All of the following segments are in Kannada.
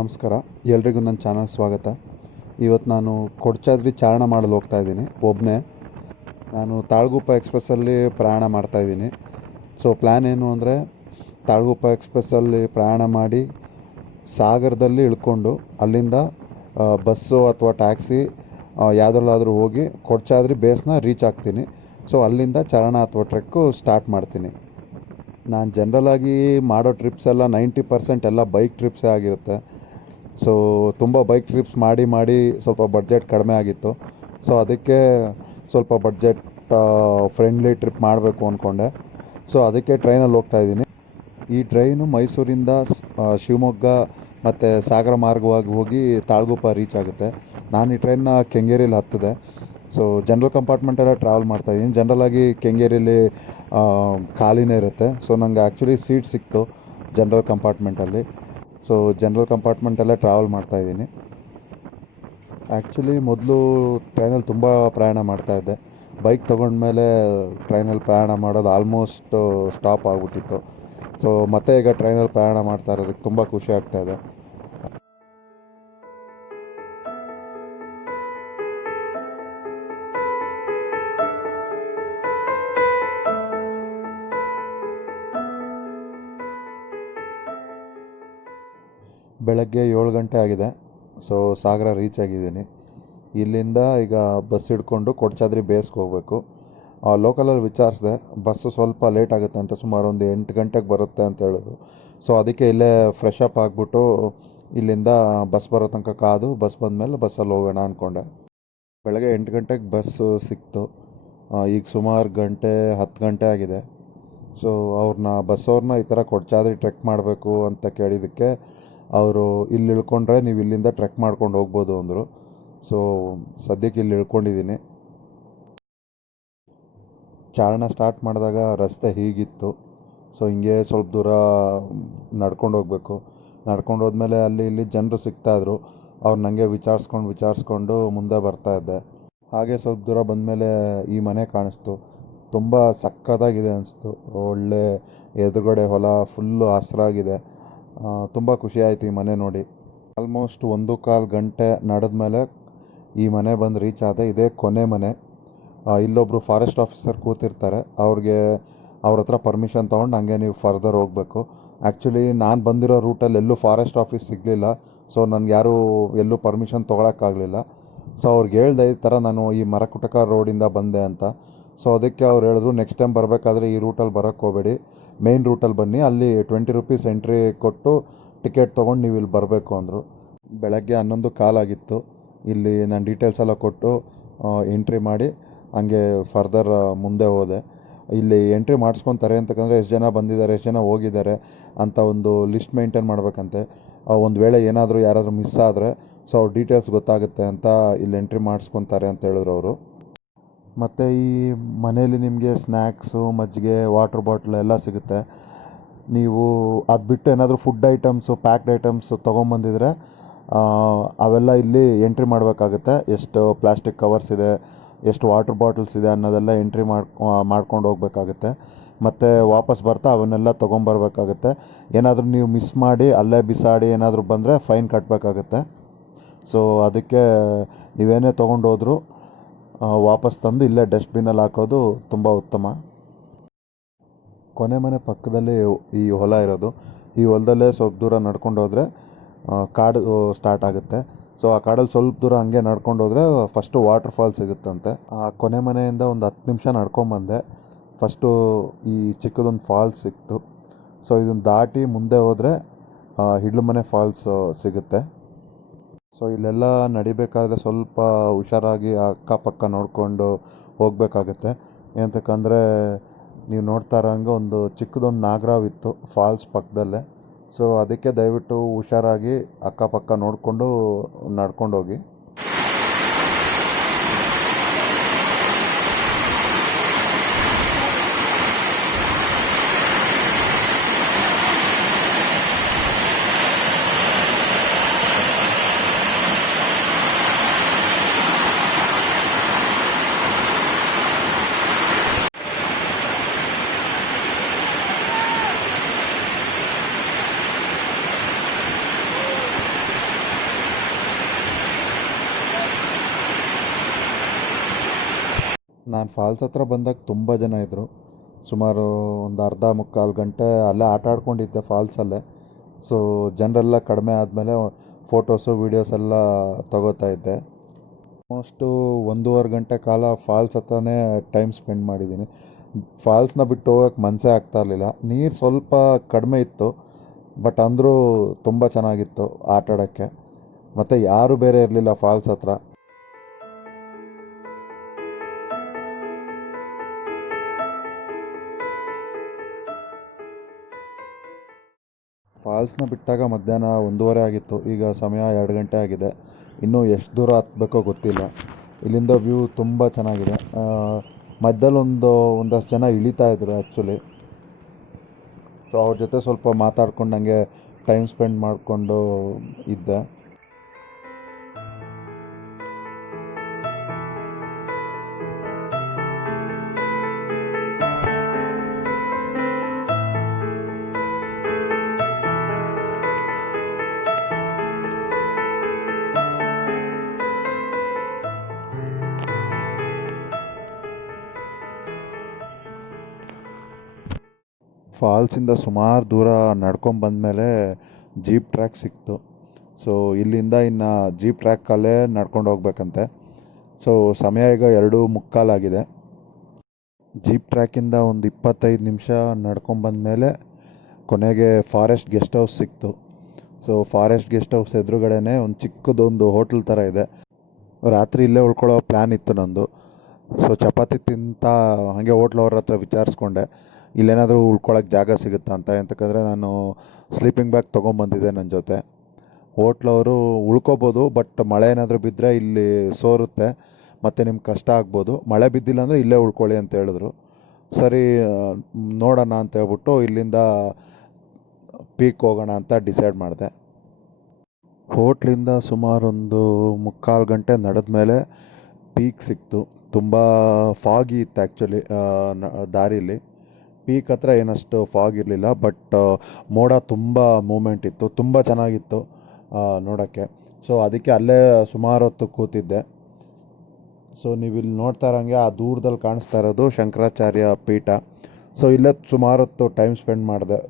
ನಮಸ್ಕಾರ, ಎಲ್ರಿಗೂ ನನ್ನ ಚಾನಲ್ ಸ್ವಾಗತ. ಇವತ್ತು ನಾನು ಕೊಡಚಾದ್ರಿ ಚಾರಣ ಮಾಡಲು ಹೋಗ್ತಾ ಇದ್ದೀನಿ ಒಬ್ಬನೇ. ನಾನು ತಾಳಗುಪ್ಪ ಎಕ್ಸ್‌ಪ್ರೆಸ್ಸಲ್ಲಿ ಪ್ರಯಾಣ ಮಾಡ್ತಾಯಿದ್ದೀನಿ. ಸೊ ಪ್ಲ್ಯಾನ್ ಏನು ಅಂದರೆ, ತಾಳಗುಪ್ಪ ಎಕ್ಸ್‌ಪ್ರೆಸ್ಸಲ್ಲಿ ಪ್ರಯಾಣ ಮಾಡಿ ಸಾಗರದಲ್ಲಿ ಇಳ್ಕೊಂಡು ಅಲ್ಲಿಂದ ಬಸ್ಸು ಅಥವಾ ಟ್ಯಾಕ್ಸಿ ಯಾವುದ್ರಲ್ಲಾದರೂ ಹೋಗಿ ಕೊಡಚಾದ್ರಿ ಬೇಸ್ನ ರೀಚ್ ಆಗ್ತೀನಿ. ಸೊ ಅಲ್ಲಿಂದ ಚಾರಣ ಅಥವಾ ಟ್ರೆಕ್ಕು ಸ್ಟಾರ್ಟ್ ಮಾಡ್ತೀನಿ. ನಾನು ಜನ್ರಲಾಗಿ ಮಾಡೋ ಟ್ರಿಪ್ಸ್ ಎಲ್ಲ 90% ಎಲ್ಲ ಬೈಕ್ ಟ್ರಿಪ್ಸೇ ಆಗಿರುತ್ತೆ. ಸೊ ತುಂಬ ಬೈಕ್ ಟ್ರಿಪ್ಸ್ ಮಾಡಿ ಸ್ವಲ್ಪ ಬಡ್ಜೆಟ್ ಕಡಿಮೆ ಆಗಿತ್ತು. ಸೊ ಅದಕ್ಕೆ ಸ್ವಲ್ಪ ಬಡ್ಜೆಟ್ ಫ್ರೆಂಡ್ಲಿ ಟ್ರಿಪ್ ಮಾಡಬೇಕು ಅಂದ್ಕೊಂಡೆ. ಸೊ ಅದಕ್ಕೆ ಟ್ರೈನಲ್ಲಿ ಹೋಗ್ತಾಯಿದ್ದೀನಿ. ಈ ಟ್ರೈನು ಮೈಸೂರಿಂದ ಶಿವಮೊಗ್ಗ ಮತ್ತು ಸಾಗರ ಮಾರ್ಗವಾಗಿ ಹೋಗಿ ತಾಳಗುಪ್ಪ ರೀಚ್ ಆಗುತ್ತೆ. ನಾನು ಈ ಟ್ರೈನ್ನ ಕೆಂಗೇರಿಯಲ್ಲಿ ಹತ್ತಿದೆ. ಸೊ ಜನರಲ್ ಕಂಪಾರ್ಟ್ಮೆಂಟೆಲ್ಲ ಟ್ರಾವೆಲ್ ಮಾಡ್ತಾಯಿದ್ದೀನಿ. ಜನರಲಾಗಿ ಕೆಂಗೇರಿಯಲ್ಲಿ ಖಾಲಿನೇ ಇರುತ್ತೆ. ಸೊ ನನಗೆ ಆ್ಯಕ್ಚುಲಿ ಸೀಟ್ ಸಿಕ್ತು ಜನರಲ್ ಕಂಪಾರ್ಟ್ಮೆಂಟಲ್ಲಿ. ಸೊ ಜನರಲ್ ಕಂಪಾರ್ಟ್ಮೆಂಟಲ್ಲೇ ಟ್ರಾವೆಲ್ ಮಾಡ್ತಾಯಿದ್ದೀನಿ. ಆ್ಯಕ್ಚುಲಿ ಮೊದಲು ಟ್ರೈನಲ್ಲಿ ತುಂಬ ಪ್ರಯಾಣ ಮಾಡ್ತಾಯಿದ್ದೆ. ಬೈಕ್ ತೊಗೊಂಡ್ಮೇಲೆ ಟ್ರೈನಲ್ಲಿ ಪ್ರಯಾಣ ಮಾಡೋದು ಆಲ್ಮೋಸ್ಟ್ ಸ್ಟಾಪ್ ಆಗಿಬಿಟ್ಟಿತ್ತು. ಸೊ ಮತ್ತೆ ಈಗ ಟ್ರೈನಲ್ಲಿ ಪ್ರಯಾಣ ಮಾಡ್ತಾ ಇರೋದಕ್ಕೆ ತುಂಬ ಖುಷಿ ಆಗ್ತಾಯಿದೆ. ಬೆಳಗ್ಗೆ 7 ಗಂಟೆ ಆಗಿದೆ. ಸೊ ಸಾಗರ ರೀಚ್ ಆಗಿದ್ದೀನಿ. ಇಲ್ಲಿಂದ ಈಗ ಬಸ್ ಹಿಡ್ಕೊಂಡು ಕೊಡಚಾದ್ರಿ ಬೇಸ್ಗೆ ಹೋಗಬೇಕು. ಲೋಕಲಲ್ಲಿ ವಿಚಾರಿಸಿದೆ, ಬಸ್ಸು ಸ್ವಲ್ಪ ಲೇಟ್ ಆಗುತ್ತೆ ಅಂತ, ಸುಮಾರು ಒಂದು 8 ಗಂಟೆಗೆ ಬರುತ್ತೆ ಅಂತ ಹೇಳಿದ್ರು. ಸೊ ಅದಕ್ಕೆ ಇಲ್ಲೇ ಫ್ರೆಶ್ ಅಪ್ ಆಗಿಬಿಟ್ಟು ಇಲ್ಲಿಂದ ಬಸ್ ಬರೋ ತನಕ ಕಾದು ಬಸ್ ಬಂದಮೇಲೆ ಬಸ್ಸಲ್ಲಿ ಹೋಗೋಣ ಅಂದ್ಕೊಂಡೆ. ಬೆಳಗ್ಗೆ 8 ಗಂಟೆಗೆ ಬಸ್ಸು ಸಿಕ್ತು. ಈಗ ಸುಮಾರು 10 ಗಂಟೆ ಆಗಿದೆ. ಸೊ ಬಸ್ಸವ್ರನ್ನ ಈ ಥರ ಕೊಡಚಾದ್ರಿ ಟ್ರೆಕ್ ಮಾಡಬೇಕು ಅಂತ ಕೇಳಿದ್ದಕ್ಕೆ ಅವರು ಇಲ್ಲಿ ಇಳ್ಕೊಂಡ್ರೆ ನೀವು ಇಲ್ಲಿಂದ ಟ್ರೆಕ್ ಮಾಡ್ಕೊಂಡು ಹೋಗ್ಬೋದು ಅಂದರು. ಸೊ ಸದ್ಯಕ್ಕೆ ಇಲ್ಲಿ ಇಳ್ಕೊಂಡಿದ್ದೀನಿ. ಚಾರಣ ಸ್ಟಾರ್ಟ್ ಮಾಡಿದಾಗ ರಸ್ತೆ ಹೀಗಿತ್ತು. ಸೊ ಹಿಂಗೆ ಸ್ವಲ್ಪ ದೂರ ನಡ್ಕೊಂಡು ಹೋಗಬೇಕು. ನಡ್ಕೊಂಡು ಹೋದ್ಮೇಲೆ ಅಲ್ಲಿ ಇಲ್ಲಿ ಜನರು ಸಿಗ್ತಾಯಿದ್ರು. ಅವ್ರು ನನಗೆ ವಿಚಾರಿಸ್ಕೊಂಡು ಮುಂದೆ ಬರ್ತಾಯಿದ್ದೆ. ಹಾಗೆ ಸ್ವಲ್ಪ ದೂರ ಬಂದಮೇಲೆ ಈ ಮನೆ ಕಾಣಿಸ್ತು. ತುಂಬ ಸಕ್ಕತ್ತಾಗಿದೆ ಅನಿಸ್ತು. ಒಳ್ಳೆ ಎದುರುಗಡೆ ಹೊಲ, ಫುಲ್ಲು ಹಸ್ರಾಗಿದೆ. ತುಂಬ ಖುಷಿ ಆಯಿತು ಈ ಮನೆ ನೋಡಿ. ಆಲ್ಮೋಸ್ಟ್ 1.25 ಗಂಟೆ ನಡೆದ ಮೇಲೆ ಈ ಮನೆ ಬಂದು ರೀಚ್ ಆದ. ಇದೇ ಕೊನೆ ಮನೆ. ಇಲ್ಲೊಬ್ಬರು ಫಾರೆಸ್ಟ್ ಆಫೀಸರ್ ಕೂತಿರ್ತಾರೆ. ಅವ್ರ ಹತ್ರ ಪರ್ಮಿಷನ್ ತೊಗೊಂಡು ಹಂಗೆ ನೀವು ಫರ್ದರ್ ಹೋಗಬೇಕು. ಆ್ಯಕ್ಚುಲಿ ನಾನು ಬಂದಿರೋ ರೂಟಲ್ಲಿ ಎಲ್ಲೂ ಫಾರೆಸ್ಟ್ ಆಫೀಸ್ ಸಿಗಲಿಲ್ಲ. ಸೊ ನನಗೆ ಯಾರೂ ಎಲ್ಲೂ ಪರ್ಮಿಷನ್ ತೊಗೊಳಕ್ಕಾಗಲಿಲ್ಲ. ಸೊ ಅವ್ರಿಗೆ ಹೇಳ್ದೆ ಈ ಥರ ನಾನು ಈ ಮರಕುಟಕ ರೋಡಿಂದ ಬಂದೆ ಅಂತ. ಸೊ ಅದಕ್ಕೆ ಅವ್ರು ಹೇಳಿದ್ರು, ನೆಕ್ಸ್ಟ್ ಟೈಮ್ ಬರಬೇಕಾದ್ರೆ ಈ ರೂಟಲ್ಲಿ ಬರೋಕ್ಕೆ ಹೋಗಬೇಡಿ, ಮೇನ್ ರೂಟಲ್ಲಿ ಬನ್ನಿ, ಅಲ್ಲಿ 20 ರೂಪೀಸ್ ಎಂಟ್ರಿ ಕೊಟ್ಟು ಟಿಕೆಟ್ ತೊಗೊಂಡು ನೀವು ಇಲ್ಲಿ ಬರಬೇಕು ಅಂದರು. ಬೆಳಗ್ಗೆ 11 ಆಗಿತ್ತು. ಇಲ್ಲಿ ನಾನು ಡೀಟೇಲ್ಸ್ ಎಲ್ಲ ಕೊಟ್ಟು ಎಂಟ್ರಿ ಮಾಡಿ ಹಂಗೆ ಫರ್ದರ್ ಮುಂದೆ ಹೋದೆ. ಇಲ್ಲಿ ಎಂಟ್ರಿ ಮಾಡಿಸ್ಕೊತಾರೆ ಅಂತಂದರೆ ಎಷ್ಟು ಜನ ಬಂದಿದ್ದಾರೆ, ಎಷ್ಟು ಜನ ಹೋಗಿದ್ದಾರೆ ಅಂತ ಒಂದು ಲಿಸ್ಟ್ ಮೇಂಟೈನ್ ಮಾಡಬೇಕಂತೆ. ಒಂದು ವೇಳೆ ಯಾರಾದರೂ ಮಿಸ್ ಆದರೆ ಸೊ ಅವ್ರ ಡೀಟೇಲ್ಸ್ ಗೊತ್ತಾಗುತ್ತೆ ಅಂತ ಇಲ್ಲಿ ಎಂಟ್ರಿ ಮಾಡಿಸ್ಕೊತಾರೆ ಅಂತ ಹೇಳಿದ್ರು ಅವರು. ಮತ್ತು ಈ ಮನೇಲಿ ನಿಮಗೆ ಸ್ನ್ಯಾಕ್ಸು, ಮಜ್ಜಿಗೆ, ವಾಟ್ರ್ ಬಾಟ್ಲ್ ಎಲ್ಲ ಸಿಗುತ್ತೆ. ನೀವು ಅದು ಬಿಟ್ಟು ಏನಾದರೂ ಫುಡ್ ಐಟಮ್ಸು, ಪ್ಯಾಕ್ಡ್ ಐಟಮ್ಸು ತೊಗೊಂಬಂದಿದ್ರೆ ಅವೆಲ್ಲ ಇಲ್ಲಿ ಎಂಟ್ರಿ ಮಾಡಬೇಕಾಗುತ್ತೆ. ಎಷ್ಟು ಪ್ಲಾಸ್ಟಿಕ್ ಕವರ್ಸ್ ಇದೆ, ಎಷ್ಟು ವಾಟ್ರ್ ಬಾಟಲ್ಸ್ ಇದೆ ಅನ್ನೋದೆಲ್ಲ ಎಂಟ್ರಿ ಮಾಡ್ಕೊಂಡು ಹೋಗ್ಬೇಕಾಗುತ್ತೆ. ಮತ್ತು ವಾಪಸ್ ಬರ್ತಾ ಅವನ್ನೆಲ್ಲ ತೊಗೊಂಬರ್ಬೇಕಾಗುತ್ತೆ. ಏನಾದರೂ ನೀವು ಮಿಸ್ ಮಾಡಿ ಅಲ್ಲೇ ಬಿಸಾಡಿ ಏನಾದರೂ ಬಂದರೆ ಫೈನ್ ಕಟ್ಟಬೇಕಾಗುತ್ತೆ. ಸೊ ಅದಕ್ಕೆ ನೀವೇನೇ ತೊಗೊಂಡೋದ್ರೂ ವಾಪಸ್ ತಂದು ಇಲ್ಲೇ ಡಸ್ಟ್ಬಿನ್ನಲ್ಲಿ ಹಾಕೋದು ತುಂಬ ಉತ್ತಮ. ಕೊನೆ ಮನೆ ಪಕ್ಕದಲ್ಲೇ ಈ ಹೊಲ ಇರೋದು. ಈ ಹೊಲದಲ್ಲೇ ಸ್ವಲ್ಪ ದೂರ ನಡ್ಕೊಂಡು ಹೋದರೆ ಕಾಡು ಸ್ಟಾರ್ಟ್ ಆಗುತ್ತೆ. ಸೊ ಆ ಕಾಡಲ್ಲಿ ಸ್ವಲ್ಪ ದೂರ ಹಂಗೆ ನಡ್ಕೊಂಡು ಹೋದರೆ ಫಸ್ಟು ವಾಟರ್ ಫಾಲ್ ಸಿಗುತ್ತಂತೆ. ಆ ಕೊನೆ ಮನೆಯಿಂದ ಒಂದು 10 ನಿಮಿಷ ನಡ್ಕೊಂಬಂದೆ. ಫಸ್ಟು ಈ ಚಿಕ್ಕದೊಂದು ಫಾಲ್ಸ್ ಸಿಕ್ತು. ಸೊ ಇದನ್ನು ದಾಟಿ ಮುಂದೆ ಹೋದರೆ ಹಿಡ್ಲುಮನೆ ಫಾಲ್ಸ್ ಸಿಗುತ್ತೆ. ಸೊ ಇಲ್ಲೆಲ್ಲ ನಡಿಬೇಕಾದ್ರೆ ಸ್ವಲ್ಪ ಹುಷಾರಾಗಿ ಅಕ್ಕಪಕ್ಕ ನೋಡಿಕೊಂಡು ಹೋಗಬೇಕಾಗತ್ತೆ. ಏನಂತಕ್ಕಂದರೆ ನೀವು ನೋಡ್ತಾ ಇರೋಂಗೆ ಒಂದು ಚಿಕ್ಕದೊಂದು ನಾಗರಾವಿತ್ತು ಫಾಲ್ಸ್ ಪಕ್ಕದಲ್ಲೇ. ಸೊ ಅದಕ್ಕೆ ದಯವಿಟ್ಟು ಹುಷಾರಾಗಿ ಅಕ್ಕಪಕ್ಕ ನೋಡಿಕೊಂಡು ನಡ್ಕೊಂಡೋಗಿ. ನಾನು ಫಾಲ್ಸ್ ಹತ್ರ ಬಂದಾಗ ತುಂಬ ಜನ ಇದ್ದರು. ಸುಮಾರು ಒಂದು ಅರ್ಧ ಮುಕ್ಕಾಲು ಗಂಟೆ ಅಲ್ಲೇ ಆಟ ಆಡ್ಕೊಂಡಿದ್ದೆ ಫಾಲ್ಸಲ್ಲೇ. ಸೊ ಜನರೆಲ್ಲ ಕಡಿಮೆ ಆದಮೇಲೆ ಫೋಟೋಸು ವೀಡಿಯೋಸ್ ಎಲ್ಲ ತಗೋತಾ ಇದ್ದೆ. ಆಲ್ಮೋಸ್ಟು 1.5 ಗಂಟೆ ಕಾಲ ಫಾಲ್ಸ್ ಹತ್ರನೇ ಟೈಮ್ ಸ್ಪೆಂಡ್ ಮಾಡಿದ್ದೀನಿ. ಫಾಲ್ಸ್ನ ಬಿಟ್ಟು ಹೋಗೋಕ್ಕೆ ಮನಸ್ಸೇ ಆಗ್ತಾ ಇರಲಿಲ್ಲ. ನೀರು ಸ್ವಲ್ಪ ಕಡಿಮೆ ಇತ್ತು, ಬಟ್ ಅಂದರೂ ತುಂಬ ಚೆನ್ನಾಗಿತ್ತು ಆಟ ಆಡೋಕ್ಕೆ. ಮತ್ತು ಯಾರೂ ಬೇರೆ ಇರಲಿಲ್ಲ ಫಾಲ್ಸ್ ಹತ್ರ. ಫಾಲ್ಸ್ನ ಬಿಟ್ಟಾಗ ಮಧ್ಯಾಹ್ನ 1:30 ಆಗಿತ್ತು. ಈಗ ಸಮಯ 2 ಗಂಟೆ ಆಗಿದೆ. ಇನ್ನೂ ಎಷ್ಟು ದೂರ ಹತ್ತಬೇಕೋ ಗೊತ್ತಿಲ್ಲ. ಇಲ್ಲಿಂದ ವ್ಯೂ ತುಂಬ ಚೆನ್ನಾಗಿದೆ. ಮಧ್ಯದಲ್ಲಿ ಒಂದಷ್ಟು ಜನ ಇಳಿತಾ ಇದ್ರು ಆ್ಯಕ್ಚುಲಿ. ಸೊ ಅವ್ರ ಜೊತೆ ಸ್ವಲ್ಪ ಮಾತಾಡ್ಕೊಂಡು ನನಗೆ ಟೈಮ್ ಸ್ಪೆಂಡ್ ಮಾಡಿಕೊಂಡು ಇದ್ದೆ. ಫಾಲ್ಸಿಂದ ಸುಮಾರು ದೂರ ನಡ್ಕೊಂಬಂದಮೇಲೆ ಜೀಪ್ ಟ್ರ್ಯಾಕ್ ಸಿಕ್ತು. ಸೊ ಇಲ್ಲಿಂದ ಇನ್ನು ಜೀಪ್ ಟ್ರ್ಯಾಕಲ್ಲೇ ನಡ್ಕೊಂಡು ಹೋಗ್ಬೇಕಂತೆ. ಸೊ ಸಮಯ ಈಗ 2:45 ಆಗಿದೆ. ಜೀಪ್ ಟ್ರ್ಯಾಕಿಂದ ಒಂದು 25 ನಿಮಿಷ ನಡ್ಕೊಂಬಂದಮೇಲೆ ಕೊನೆಗೆ ಫಾರೆಸ್ಟ್ ಗೆಸ್ಟ್ ಹೌಸ್ ಸಿಕ್ತು. ಸೊ ಫಾರೆಸ್ಟ್ ಗೆಸ್ಟ್ ಹೌಸ್ ಎದುರುಗಡೆನೇ ಒಂದು ಚಿಕ್ಕದೊಂದು ಹೋಟ್ಲ್ ಥರ ಇದೆ. ರಾತ್ರಿ ಇಲ್ಲೇ ಉಳ್ಕೊಳ್ಳೋ ಪ್ಲ್ಯಾನ್ ಇತ್ತು ನಂದು. ಸೊ ಚಪಾತಿ ತಿಂತಾ ಹಾಗೆ ಹೋಟ್ಲವ್ರ ಹತ್ರ ವಿಚಾರಿಸ್ಕೊಂಡೆ ಇಲ್ಲೇನಾದರೂ ಉಳ್ಕೊಳ್ಳೋಕೆ ಜಾಗ ಸಿಗುತ್ತಾ ಅಂತ. ಯಾಕಂದರೆ ನಾನು ಸ್ಲೀಪಿಂಗ್ ಬ್ಯಾಗ್ ತೊಗೊಂಬಂದಿದ್ದೆ ನನ್ನ ಜೊತೆ. ಹೋಟ್ಲವರು ಉಳ್ಕೋಬೋದು, ಬಟ್ ಮಳೆ ಏನಾದರೂ ಬಿದ್ದರೆ ಇಲ್ಲಿ ಸೋರುತ್ತೆ ಮತ್ತು ನಿಮ್ಗೆ ಕಷ್ಟ ಆಗ್ಬೋದು. ಮಳೆ ಬಿದ್ದಿಲ್ಲ ಅಂದರೆ ಇಲ್ಲೇ ಉಳ್ಕೊಳ್ಳಿ ಅಂತ ಹೇಳಿದ್ರು. ಸರಿ ನೋಡೋಣ ಅಂತ ಹೇಳ್ಬಿಟ್ಟು ಇಲ್ಲಿಂದ ಪೀಕ್ ಹೋಗೋಣ ಅಂತ ಡಿಸೈಡ್ ಮಾಡಿದೆ. ಹೋಟ್ಲಿಂದ ಸುಮಾರೊಂದು 3/4 ಗಂಟೆ ನಡೆದ ಮೇಲೆ ಪೀಕ್ ಸಿಕ್ತು. ತುಂಬ ಫಾಗಿ ಇತ್ತು ಆ್ಯಕ್ಚುಲಿ ದಾರೀಲಿ. ಪೀಕ್ ಹತ್ರ ಏನಷ್ಟು ಫಾಗ್ ಇರಲಿಲ್ಲ, ಬಟ್ ಮೋಡ ತುಂಬ ಮೂಮೆಂಟ್ ಇತ್ತು. ತುಂಬ ಚೆನ್ನಾಗಿತ್ತು ನೋಡೋಕ್ಕೆ. ಸೊ ಅದಕ್ಕೆ ಅಲ್ಲೇ ಸುಮಾರು ಹೊತ್ತು ಕೂತಿದ್ದೆ. ಸೊ ನೀವು ಇಲ್ಲಿ ನೋಡ್ತಾ ಇರೋಂಗೆ ಆ ದೂರದಲ್ಲಿ ಕಾಣಿಸ್ತಾ ಇರೋದು ಶಂಕರಾಚಾರ್ಯ ಪೀಠ. ಸೊ ಇಲ್ಲೇ ಸುಮಾರು ಹೊತ್ತು ಟೈಮ್ ಸ್ಪೆಂಡ್ ಮಾಡಿದೆ.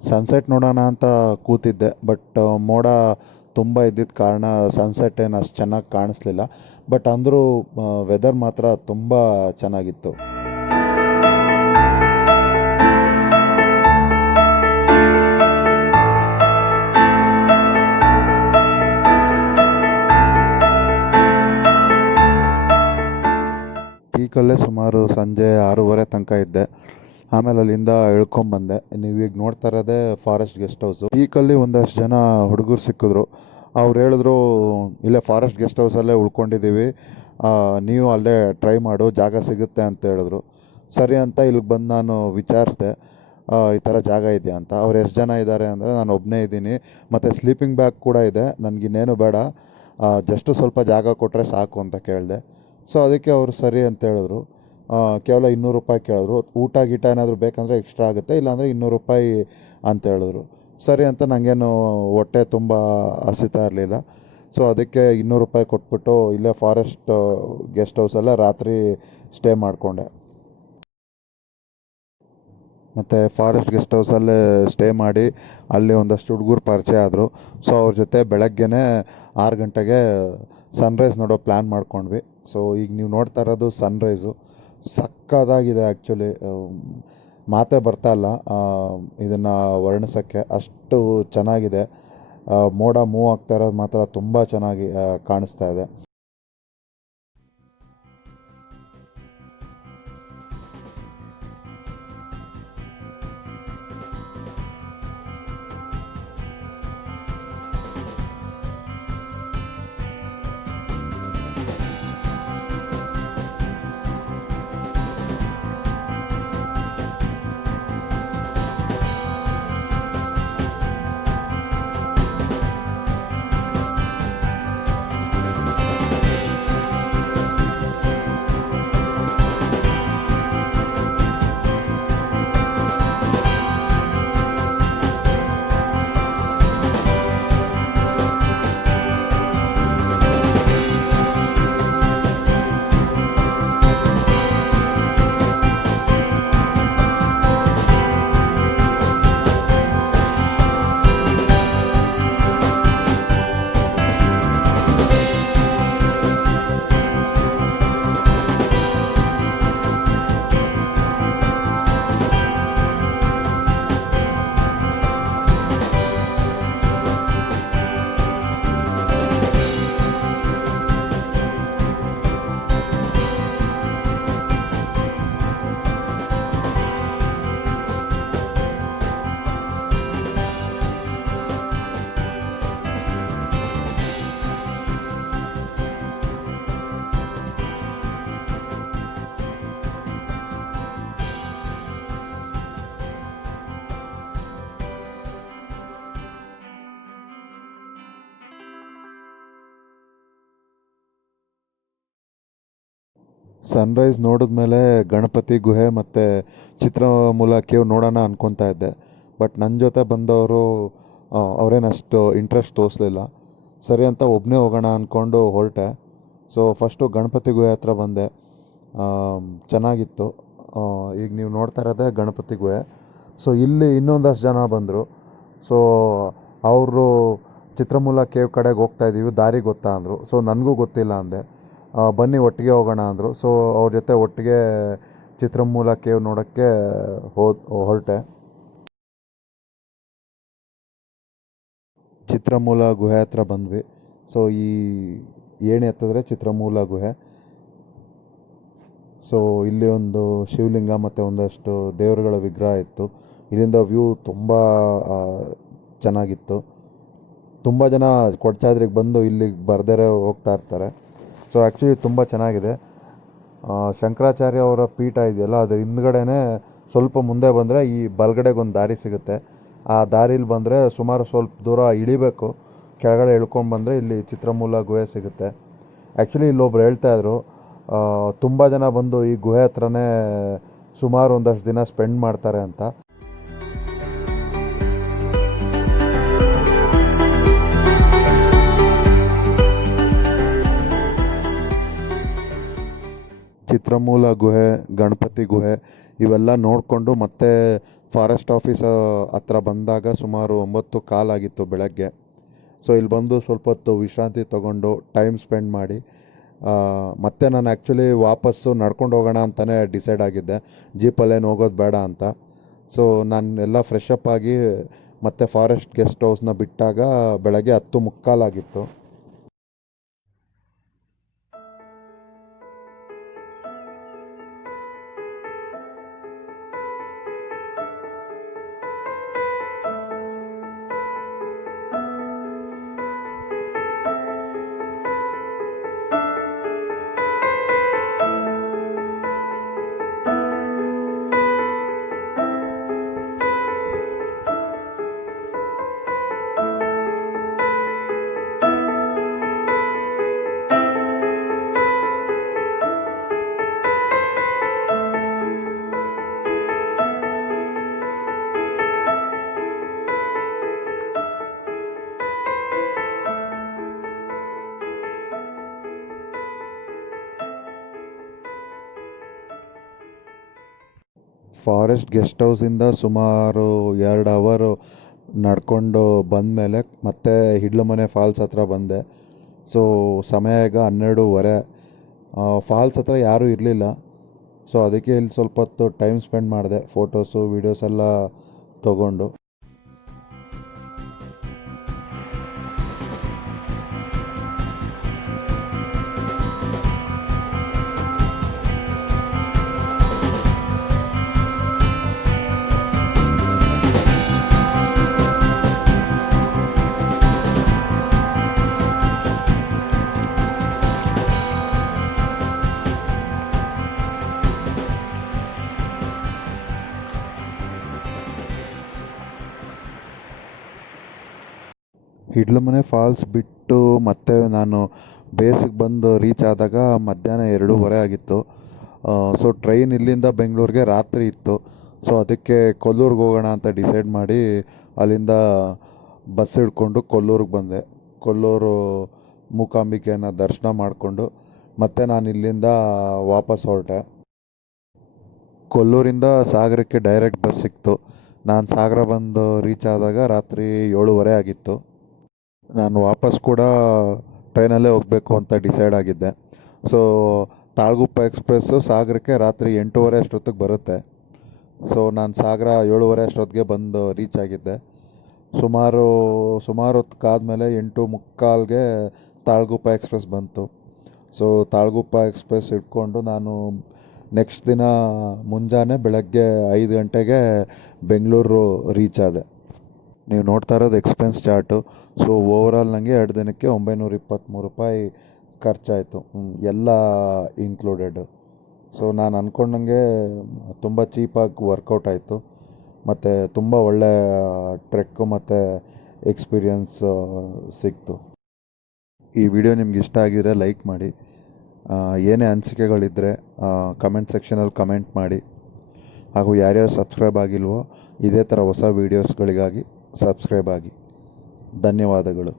ಸನ್ಸೆಟ್ ನೋಡೋಣ ಅಂತ ಕೂತಿದ್ದೆ, ಬಟ್ ಮೋಡ ತುಂಬ ಇದ್ದಿದ್ದ ಕಾರಣ ಸನ್ಸೆಟ್ ಏನು ಅಷ್ಟು ಚೆನ್ನಾಗಿ ಕಾಣಿಸ್ಲಿಲ್ಲ. ಬಟ್ ಅಂದರೂ ವೆದರ್ ಮಾತ್ರ ತುಂಬ ಚೆನ್ನಾಗಿತ್ತು. ಪೀಕಲ್ಲೇ ಸುಮಾರು ಸಂಜೆ 6:30 ತನಕ ಇದ್ದೆ. ಆಮೇಲೆ ಅಲ್ಲಿಂದ ಇಳ್ಕೊಂಬಂದೆ. ನೀವೀಗ ನೋಡ್ತಾ ಇರೋದೇ ಫಾರೆಸ್ಟ್ ಗೆಸ್ಟ್ ಹೌಸು. ಪೀಕಲ್ಲಿ ಒಂದಷ್ಟು ಜನ ಹುಡುಗರು ಸಿಕ್ಕಿದ್ರು. ಅವ್ರು ಹೇಳಿದ್ರು ಇಲ್ಲೇ ಫಾರೆಸ್ಟ್ ಗೆಸ್ಟ್ ಹೌಸಲ್ಲೇ ಉಳ್ಕೊಂಡಿದ್ದೀವಿ, ನೀವು ಅಲ್ಲೇ ಟ್ರೈ ಮಾಡು, ಜಾಗ ಸಿಗುತ್ತೆ ಅಂತ ಹೇಳಿದ್ರು. ಸರಿ ಅಂತ ಇಲ್ಲಿಗೆ ಬಂದು ನಾನು ವಿಚಾರಿಸಿದೆ ಈ ಥರ ಜಾಗ ಇದೆಯಾ ಅಂತ. ಅವ್ರು ಎಷ್ಟು ಜನ ಇದ್ದಾರೆ ಅಂದರೆ ನಾನು ಒಬ್ಬನೇ ಇದ್ದೀನಿ, ಮತ್ತು ಸ್ಲೀಪಿಂಗ್ ಬ್ಯಾಗ್ ಕೂಡ ಇದೆ, ನನಗಿನ್ನೇನು ಬೇಡ, ಜಸ್ಟು ಸ್ವಲ್ಪ ಜಾಗ ಕೊಟ್ಟರೆ ಸಾಕು ಅಂತ ಕೇಳಿದೆ. ಸೊ ಅದಕ್ಕೆ ಅವರು ಸರಿ ಅಂತ ಹೇಳಿದ್ರು. ಕೇವಲ 200 ರೂಪಾಯಿ ಕೇಳಿದ್ರು. ಊಟ ಗೀಟ ಏನಾದರೂ ಬೇಕಂದರೆ ಎಕ್ಸ್ಟ್ರಾ ಆಗುತ್ತೆ, ಇಲ್ಲಾಂದರೆ 200 ರೂಪಾಯಿ ಅಂತ ಹೇಳಿದ್ರು. ಸರಿ ಅಂತ ನನಗೇನು ಹೊಟ್ಟೆ ತುಂಬ ಹಸಿತಾ ಇರಲಿಲ್ಲ. ಸೊ ಅದಕ್ಕೆ 200 ರೂಪಾಯಿ ಕೊಟ್ಬಿಟ್ಟು ಇಲ್ಲೇ ಫಾರೆಸ್ಟ್ ಗೆಸ್ಟ್ ಹೌಸಲ್ಲೇ ರಾತ್ರಿ ಸ್ಟೇ ಮಾಡಿಕೊಂಡೆ. ಮತ್ತು ಫಾರೆಸ್ಟ್ ಗೆಸ್ಟ್ ಹೌಸಲ್ಲೇ ಸ್ಟೇ ಮಾಡಿ ಅಲ್ಲಿ ಒಂದಷ್ಟು ಹುಡುಗರು ಪರಿಚಯ ಆದರು. ಸೊ ಅವ್ರ ಜೊತೆ ಬೆಳಗ್ಗೆನೇ 6 ಗಂಟೆಗೆ ಸನ್ರೈಸ್ ನೋಡೋ ಪ್ಲ್ಯಾನ್ ಮಾಡ್ಕೊಂಡ್ವಿ. ಸೊ ಈಗ ನೀವು ನೋಡ್ತಾ ಇರೋದು ಸನ್ರೈಸು. ಸಕ್ಕತ್ತಾಗಿದೆ ಆ್ಯಕ್ಚುಲಿ, ಮಾತೇ ಬರ್ತಾ ಇಲ್ಲ ಇದನ್ನು ವರ್ಣಿಸೋಕ್ಕೆ, ಅಷ್ಟು ಚೆನ್ನಾಗಿದೆ. ಮೋಡ ಮೂವ್ ಆಗ್ತಾ ಇರೋದು ಮಾತ್ರ ತುಂಬ ಚೆನ್ನಾಗಿ ಕಾಣಿಸ್ತಾ ಇದೆ. ಸನ್ರೈಸ್ ನೋಡಿದ್ಮೇಲೆ ಗಣಪತಿ ಗುಹೆ ಮತ್ತು ಚಿತ್ರಮೂಲ ಕೇವ್ ನೋಡೋಣ ಅಂದ್ಕೊತಾ ಇದ್ದೆ. ಬಟ್ ನನ್ನ ಜೊತೆ ಬಂದವರು ಅವರೇನಷ್ಟು ಇಂಟ್ರೆಸ್ಟ್ ತೋರಿಸ್ಲಿಲ್ಲ. ಸರಿ ಅಂತ ಒಬ್ಬನೇ ಹೋಗೋಣ ಅಂದ್ಕೊಂಡು ಹೊರಟೆ. ಸೊ ಫಸ್ಟು ಗಣಪತಿ ಗುಹೆ ಹತ್ರ ಬಂದೆ. ಚೆನ್ನಾಗಿತ್ತು. ಈಗ ನೀವು ನೋಡ್ತಾ ಇರೋದೇ ಗಣಪತಿ ಗುಹೆ. ಸೊ ಇಲ್ಲಿ ಇನ್ನೊಂದಷ್ಟು ಜನ ಬಂದರು. ಸೊ ಅವರು ಚಿತ್ರಮೂಲ ಕೇವ್ ಕಡೆಗೆ ಹೋಗ್ತಾ ಇದ್ದೀವಿ, ದಾರಿ ಗೊತ್ತಾ ಅಂದರು. ಸೊ ನನಗೂ ಗೊತ್ತಿಲ್ಲ ಅಂದೆ. ಬನ್ನಿ ಒಟ್ಟಿಗೆ ಹೋಗೋಣ ಅಂದರು. ಸೊ ಅವ್ರ ಜೊತೆ ಒಟ್ಟಿಗೆ ಚಿತ್ರಮೂಲ ಕೇವ್ ನೋಡೋಕ್ಕೆ ಹೊರಟೆ. ಚಿತ್ರಮೂಲ ಗುಹೆ ಹತ್ರ ಬಂದ್ವಿ. ಸೊ ಈ ಏಣಿ ಹತ್ತಿದ್ರೆ ಚಿತ್ರಮೂಲ ಗುಹೆ. ಸೊ ಇಲ್ಲಿ ಒಂದು ಶಿವಲಿಂಗ ಮತ್ತು ಒಂದಷ್ಟು ದೇವರುಗಳ ವಿಗ್ರಹ ಇತ್ತು. ಇಲ್ಲಿಂದ ವ್ಯೂ ತುಂಬ ಚೆನ್ನಾಗಿತ್ತು. ತುಂಬ ಜನ ಕೊಡಚಾದ್ರಿಗೆ ಬಂದು ಇಲ್ಲಿಗೆ ಬರ್ದೇ ಹೋಗ್ತಾ ಇರ್ತಾರೆ. ಸೊ ಆ್ಯಕ್ಚುಲಿ ತುಂಬ ಚೆನ್ನಾಗಿದೆ. ಶಂಕರಾಚಾರ್ಯ ಅವರ ಪೀಠ ಇದೆಯಲ್ಲ, ಅದ್ರ ಹಿಂದ್ಗಡೆನೇ ಸ್ವಲ್ಪ ಮುಂದೆ ಬಂದರೆ ಈ ಬಲಗಡೆಗೊಂದು ದಾರಿ ಸಿಗುತ್ತೆ. ಆ ದಾರಿಲಿ ಬಂದರೆ ಸುಮಾರು ಸ್ವಲ್ಪ ದೂರ ಇಳಿಬೇಕು. ಕೆಳಗಡೆ ಇಳ್ಕೊಂಡು ಬಂದರೆ ಇಲ್ಲಿ ಚಿತ್ರಮೂಲ ಗುಹೆ ಸಿಗುತ್ತೆ. ಆ್ಯಕ್ಚುಲಿ ಇಲ್ಲೊಬ್ರು ಹೇಳ್ತಾಯಿದ್ರು, ತುಂಬ ಜನ ಬಂದು ಈ ಗುಹೆ ಹತ್ರನೇ ಸುಮಾರು ಒಂದಷ್ಟು ದಿನ ಸ್ಪೆಂಡ್ ಮಾಡ್ತಾರೆ ಅಂತ. ಚಿತ್ರಮೂಲ ಗುಹೆ, ಗಣಪತಿ ಗುಹೆ ಇವೆಲ್ಲ ನೋಡಿಕೊಂಡು ಮತ್ತೆ ಫಾರೆಸ್ಟ್ ಆಫೀಸ್ ಹತ್ರ ಬಂದಾಗ ಸುಮಾರು 9:15 ಆಗಿತ್ತು ಬೆಳಗ್ಗೆ. ಸೊ ಇಲ್ಲಿ ಬಂದು ಸ್ವಲ್ಪ ಹೊತ್ತು ವಿಶ್ರಾಂತಿ ತೊಗೊಂಡು ಟೈಮ್ ಸ್ಪೆಂಡ್ ಮಾಡಿ ಮತ್ತೆ ನಾನು ಆ್ಯಕ್ಚುಲಿ ವಾಪಸ್ಸು ನಡ್ಕೊಂಡು ಹೋಗೋಣ ಅಂತಲೇ ಡಿಸೈಡ್ ಆಗಿದ್ದೆ, ಜೀಪಲ್ಲೇನು ಹೋಗೋದು ಬೇಡ ಅಂತ. ಸೊ ನಾನು ಎಲ್ಲ ಫ್ರೆಶ್ ಅಪ್ ಆಗಿ ಮತ್ತೆ ಫಾರೆಸ್ಟ್ ಗೆಸ್ಟ್ ಹೌಸ್ನ ಬಿಟ್ಟಾಗ ಬೆಳಗ್ಗೆ 10:45 ಆಗಿತ್ತು. ಫಾರೆಸ್ಟ್ ಗೆಸ್ಟ್ ಹೌಸಿಂದ ಸುಮಾರು 2 ಅವರ್ ನಡ್ಕೊಂಡು ಬಂದಮೇಲೆ ಮತ್ತೆ ಹಿಡ್ಲಮನೆ ಫಾಲ್ಸ್ ಹತ್ರ ಬಂದೆ. ಸೊ ಸಮಯ ಈಗ 12:30. ಫಾಲ್ಸ್ ಹತ್ರ ಯಾರೂ ಇರಲಿಲ್ಲ. ಸೊ ಅದಕ್ಕೆ ಇಲ್ಲಿ ಸ್ವಲ್ಪ ಹೊತ್ತು ಟೈಮ್ ಸ್ಪೆಂಡ್ ಮಾಡಿದೆ, ಫೋಟೋಸು ವೀಡಿಯೋಸ್ ಎಲ್ಲ ತೊಗೊಂಡು. ಹಿಡ್ಲಮನೆ ಫಾಲ್ಸ್ ಬಿಟ್ಟು ಮತ್ತೆ ನಾನು ಬೇಸಿಗೆ ಬಂದು ರೀಚ್ ಆದಾಗ ಮಧ್ಯಾಹ್ನ 2:30 ಆಗಿತ್ತು. ಸೊ ಟ್ರೈನ್ ಇಲ್ಲಿಂದ ಬೆಂಗಳೂರಿಗೆ ರಾತ್ರಿ ಇತ್ತು. ಸೊ ಅದಕ್ಕೆ ಕೊಲ್ಲೂರಿಗೆ ಹೋಗೋಣ ಅಂತ ಡಿಸೈಡ್ ಮಾಡಿ ಅಲ್ಲಿಂದ ಬಸ್ ಹಿಡ್ಕೊಂಡು ಕೊಲ್ಲೂರಿಗೆ ಬಂದೆ. ಕೊಲ್ಲೂರು ಮೂಕಾಂಬಿಕೆಯನ್ನು ದರ್ಶನ ಮಾಡಿಕೊಂಡು ಮತ್ತೆ ನಾನು ಇಲ್ಲಿಂದ ವಾಪಸ್ ಹೊರಟೆ. ಕೊಲ್ಲೂರಿಂದ ಸಾಗರಕ್ಕೆ ಡೈರೆಕ್ಟ್ ಬಸ್ ಸಿಕ್ತು. ನಾನು ಸಾಗರ ಬಂದು ರೀಚ್ ಆದಾಗ ರಾತ್ರಿ 7:30 ಆಗಿತ್ತು. ನಾನು ವಾಪಸ್ ಕೂಡ ಟ್ರೈನಲ್ಲೇ ಹೋಗಬೇಕು ಅಂತ ಡಿಸೈಡ್ ಆಗಿದ್ದೆ. ಸೊ ತಾಳಗುಪ್ಪ ಎಕ್ಸ್ಪ್ರೆಸ್ಸು ಸಾಗರಕ್ಕೆ ರಾತ್ರಿ 8:30 ಅಷ್ಟೊತ್ತಿಗೆ ಬರುತ್ತೆ. ಸೊ ನಾನು ಸಾಗರ 7:30 ಅಷ್ಟೊತ್ತಿಗೆ ಬಂದು ರೀಚ್ ಆಗಿದ್ದೆ. ಸುಮಾರು ಹೊತ್ತಾದಮೇಲೆ 8:45ಗೆ ತಾಳಗುಪ್ಪ ಎಕ್ಸ್ಪ್ರೆಸ್ ಬಂತು. ಸೊ ತಾಳಗುಪ್ಪ ಎಕ್ಸ್ಪ್ರೆಸ್ ಇಟ್ಕೊಂಡು ನಾನು ನೆಕ್ಸ್ಟ್ ದಿನ ಮುಂಜಾನೆ ಬೆಳಗ್ಗೆ 5 ಗಂಟೆಗೆ ಬೆಂಗಳೂರು ರೀಚ್ ಆದೆ. ನೀವು ನೋಡ್ತಾ ಇರೋದು ಎಕ್ಸ್ಪೆನ್ಸ್ ಚಾರ್ಟು. ಸೊ ಓವರಾಲ್ ನನಗೆ 2 ದಿನಕ್ಕೆ 923 ರೂಪಾಯಿ ಖರ್ಚಾಯಿತು, ಎಲ್ಲ ಇನ್ಕ್ಲೂಡೆಡ್. ಸೊ ನಾನು ಅಂದ್ಕೊಂಡಂಗೆ ತುಂಬ ಚೀಪಾಗಿ ವರ್ಕೌಟ್ ಆಯಿತು ಮತ್ತು ತುಂಬ ಒಳ್ಳೆ ಟ್ರೆಕ್ಕು ಮತ್ತು ಎಕ್ಸ್ಪೀರಿಯನ್ಸ್ ಸಿಕ್ತು. ಈ ವಿಡಿಯೋ ನಿಮ್ಗೆ ಇಷ್ಟ ಆಗಿದ್ರೆ ಲೈಕ್ ಮಾಡಿ. ಏನೇ ಅನಿಸಿಕೆಗಳಿದ್ದರೆ ಕಮೆಂಟ್ ಸೆಕ್ಷನಲ್ಲಿ ಕಮೆಂಟ್ ಮಾಡಿ. ಹಾಗೂ ಯಾರ್ಯಾರು ಸಬ್ಸ್ಕ್ರೈಬ್ ಆಗಿಲ್ವೋ ಇದೇ ಥರ ಹೊಸ ವೀಡಿಯೋಸ್ಗಳಿಗಾಗಿ ಸಬ್ಸ್ಕ್ರೈಬ್ ಆಗಿ. ಧನ್ಯವಾದಗಳು.